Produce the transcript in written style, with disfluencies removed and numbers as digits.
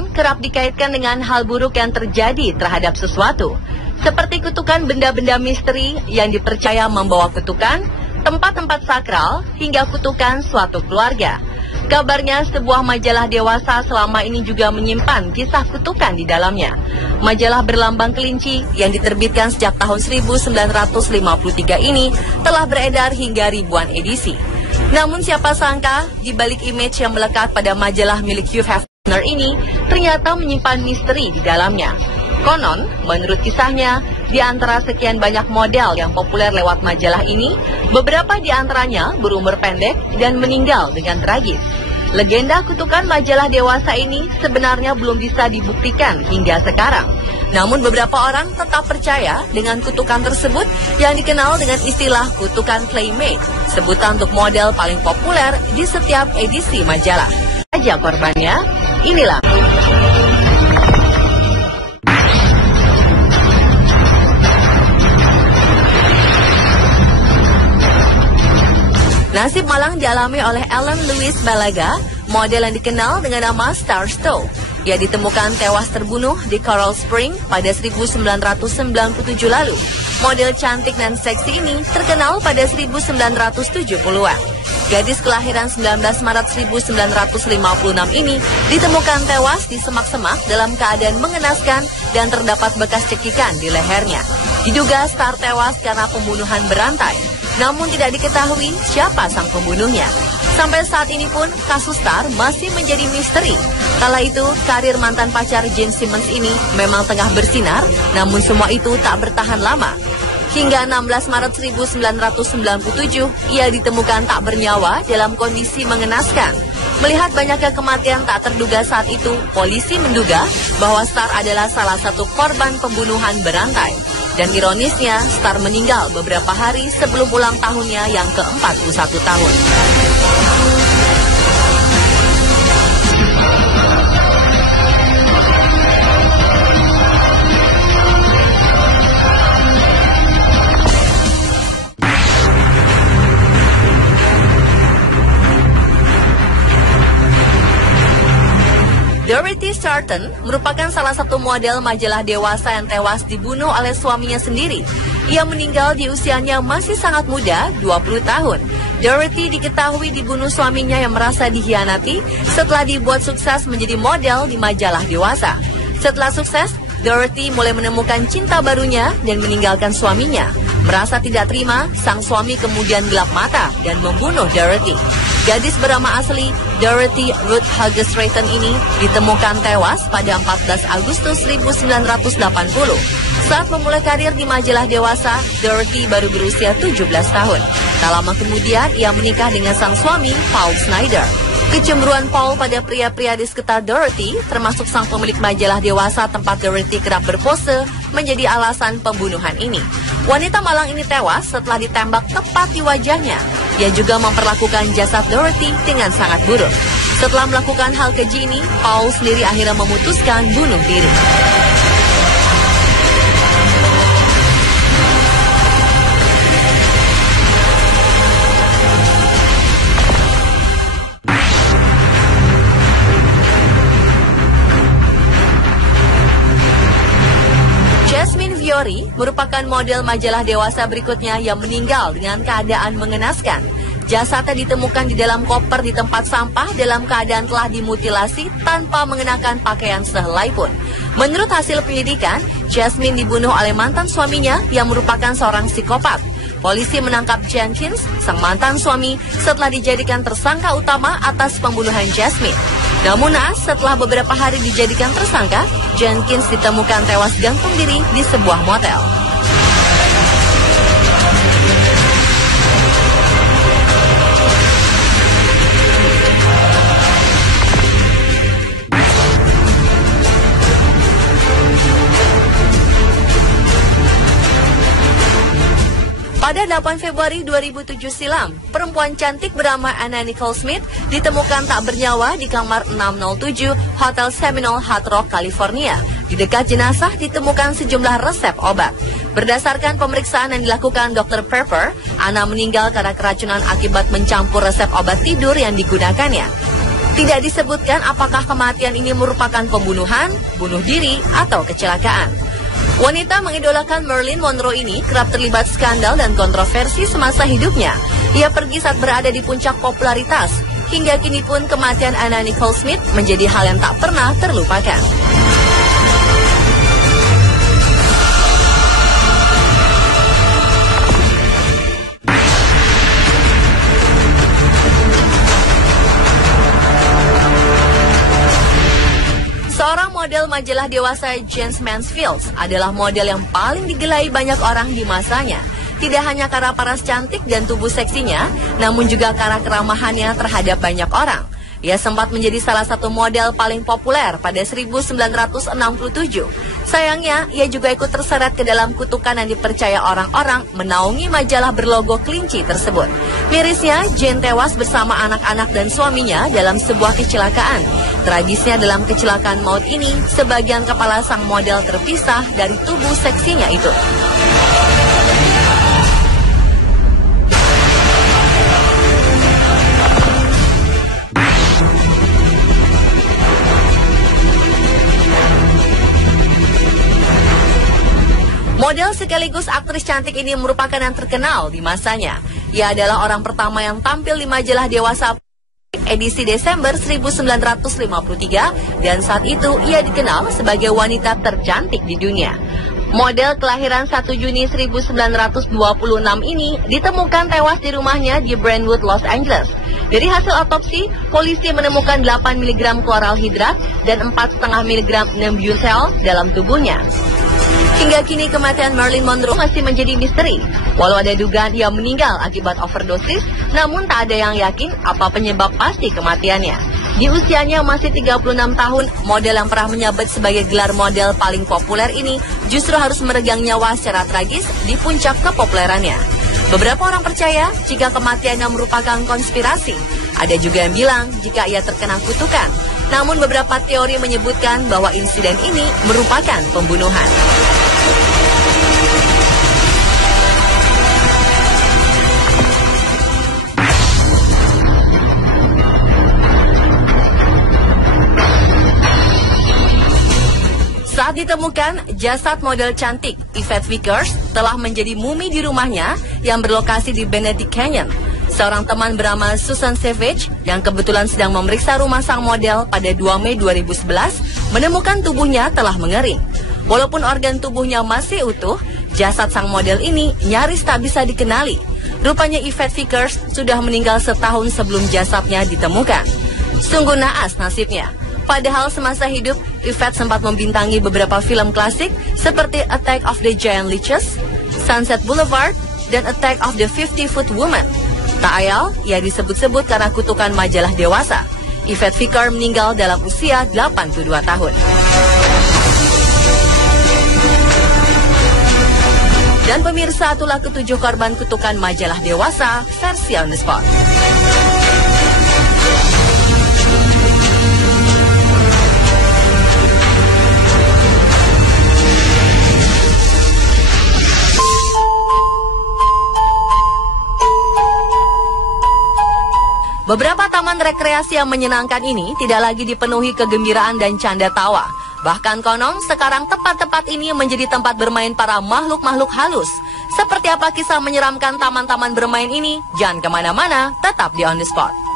Konon kerap dikaitkan dengan hal buruk yang terjadi terhadap sesuatu, seperti kutukan benda-benda misteri yang dipercaya membawa kutukan, tempat-tempat sakral, hingga kutukan suatu keluarga. Kabarnya sebuah majalah dewasa selama ini juga menyimpan kisah kutukan di dalamnya. Majalah berlambang kelinci yang diterbitkan sejak tahun 1953 ini telah beredar hingga ribuan edisi. Namun siapa sangka di balik image yang melekat pada majalah milik Hugh Hefner ini ternyata menyimpan misteri di dalamnya. Konon, menurut kisahnya, di antara sekian banyak model yang populer lewat majalah ini, beberapa di antaranya berumur pendek dan meninggal dengan tragis. Legenda kutukan majalah dewasa ini sebenarnya belum bisa dibuktikan hingga sekarang. Namun beberapa orang tetap percaya dengan kutukan tersebut yang dikenal dengan istilah kutukan Playmate, sebutan untuk model paling populer di setiap edisi majalah. Aja korbannya, inilah. Nasib malang dialami oleh Ellen Louise Balaga, model yang dikenal dengan nama Starstow. Ia ditemukan tewas terbunuh di Coral Spring pada 1997 lalu. Model cantik dan seksi ini terkenal pada 1970-an. Gadis kelahiran 19 Maret 1956 ini ditemukan tewas di semak-semak dalam keadaan mengenaskan dan terdapat bekas cekikan di lehernya. Diduga Star tewas karena pembunuhan berantai. Namun tidak diketahui siapa sang pembunuhnya. Sampai saat ini pun kasus Star masih menjadi misteri. Kala itu karir mantan pacar Gene Simmons ini memang tengah bersinar, namun semua itu tak bertahan lama. Hingga 16 Maret 1997, ia ditemukan tak bernyawa dalam kondisi mengenaskan. Melihat banyaknya kematian tak terduga saat itu, polisi menduga bahwa Star adalah salah satu korban pembunuhan berantai. Dan ironisnya, Star meninggal beberapa hari sebelum ulang tahunnya yang ke-41 tahun. Dorothy Starton merupakan salah satu model majalah dewasa yang tewas dibunuh oleh suaminya sendiri. Ia meninggal di usianya masih sangat muda, 20 tahun. Dorothy diketahui dibunuh suaminya yang merasa dikhianati setelah dibuat sukses menjadi model di majalah dewasa. Setelah sukses, Dorothy mulai menemukan cinta barunya dan meninggalkan suaminya. Merasa tidak terima, sang suami kemudian gelap mata dan membunuh Dorothy. Gadis bernama asli Dorothy Ruth Hughes Stratton ini ditemukan tewas pada 14 Agustus 1980. Saat memulai karir di majalah dewasa, Dorothy baru berusia 17 tahun. Tak lama kemudian, ia menikah dengan sang suami, Paul Snider. Kecemburuan Paul pada pria-pria di sekitar Dorothy, termasuk sang pemilik majalah dewasa tempat Dorothy kerap berpose, menjadi alasan pembunuhan ini. Wanita malang ini tewas setelah ditembak tepat di wajahnya. Ia juga memperlakukan jasad Dorothy dengan sangat buruk. Setelah melakukan hal keji ini, Paul sendiri akhirnya memutuskan bunuh diri. Merupakan model majalah dewasa berikutnya yang meninggal dengan keadaan mengenaskan. Jasadnya ditemukan di dalam koper di tempat sampah dalam keadaan telah dimutilasi tanpa mengenakan pakaian sehelai pun. Menurut hasil penyelidikan, Jasmine dibunuh oleh mantan suaminya yang merupakan seorang psikopat. Polisi menangkap Jenkins, sang mantan suami, setelah dijadikan tersangka utama atas pembunuhan Jasmine. Namun setelah beberapa hari dijadikan tersangka, Jenkins ditemukan tewas gantung diri di sebuah motel. Pada 8 Februari 2007 silam, perempuan cantik bernama Anna Nicole Smith ditemukan tak bernyawa di kamar 607 Hotel Seminole Hard Rock, California. Di dekat jenazah ditemukan sejumlah resep obat. Berdasarkan pemeriksaan yang dilakukan Dr. Pepper, Anna meninggal karena keracunan akibat mencampur resep obat tidur yang digunakannya. Tidak disebutkan apakah kematian ini merupakan pembunuhan, bunuh diri, atau kecelakaan. Wanita mengidolakan Marilyn Monroe ini kerap terlibat skandal dan kontroversi semasa hidupnya. Ia pergi saat berada di puncak popularitas. Hingga kini pun kematian Anna Nicole Smith menjadi hal yang tak pernah terlupakan. Seorang model majalah dewasa Jane Mansfield adalah model yang paling digelai banyak orang di masanya. Tidak hanya karena paras cantik dan tubuh seksinya, namun juga karena keramahannya terhadap banyak orang. Ia sempat menjadi salah satu model paling populer pada 1967. Sayangnya, ia juga ikut terseret ke dalam kutukan yang dipercaya orang-orang menaungi majalah berlogo kelinci tersebut. Mirisnya, Jane tewas bersama anak-anak dan suaminya dalam sebuah kecelakaan. Tragisnya dalam kecelakaan maut ini, sebagian kepala sang model terpisah dari tubuh seksinya itu. Model sekaligus aktris cantik ini merupakan yang terkenal di masanya. Ia adalah orang pertama yang tampil di majalah dewasa edisi Desember 1953 dan saat itu ia dikenal sebagai wanita tercantik di dunia. Model kelahiran 1 Juni 1926 ini ditemukan tewas di rumahnya di Brentwood, Los Angeles. Dari hasil otopsi, polisi menemukan 8 mg kloralhidrat dan 4,5 mg nembutal dalam tubuhnya. Hingga kini kematian Marilyn Monroe masih menjadi misteri. Walau ada dugaan ia meninggal akibat overdosis, namun tak ada yang yakin apa penyebab pasti kematiannya. Di usianya masih 36 tahun, model yang pernah menyabet sebagai gelar model paling populer ini justru harus meregang nyawa secara tragis di puncak kepopulerannya. Beberapa orang percaya jika kematiannya merupakan konspirasi. Ada juga yang bilang jika ia terkena kutukan. Namun beberapa teori menyebutkan bahwa insiden ini merupakan pembunuhan. Saat ditemukan, jasad model cantik Yvette Vickers telah menjadi mumi di rumahnya yang berlokasi di Benedict Canyon. Seorang teman bernama Susan Savage yang kebetulan sedang memeriksa rumah sang model pada 2 Mei 2011 menemukan tubuhnya telah mengering. Walaupun organ tubuhnya masih utuh, jasad sang model ini nyaris tak bisa dikenali. Rupanya Yvette Vickers sudah meninggal setahun sebelum jasadnya ditemukan. Sungguh naas nasibnya. Padahal semasa hidup, Yvette sempat membintangi beberapa film klasik seperti Attack of the Giant Leeches, Sunset Boulevard, dan Attack of the 50-Foot Woman. Tak ayal, ia disebut-sebut karena kutukan majalah dewasa. Yvette Vickers meninggal dalam usia 82 tahun. Dan pemirsa, itulah ketujuh korban kutukan majalah dewasa versi On The Spot. Beberapa taman rekreasi yang menyenangkan ini tidak lagi dipenuhi kegembiraan dan canda tawa. Bahkan konon sekarang tempat-tempat ini menjadi tempat bermain para makhluk-makhluk halus. Seperti apa kisah menyeramkan taman-taman bermain ini? Jangan kemana-mana, tetap di On The Spot.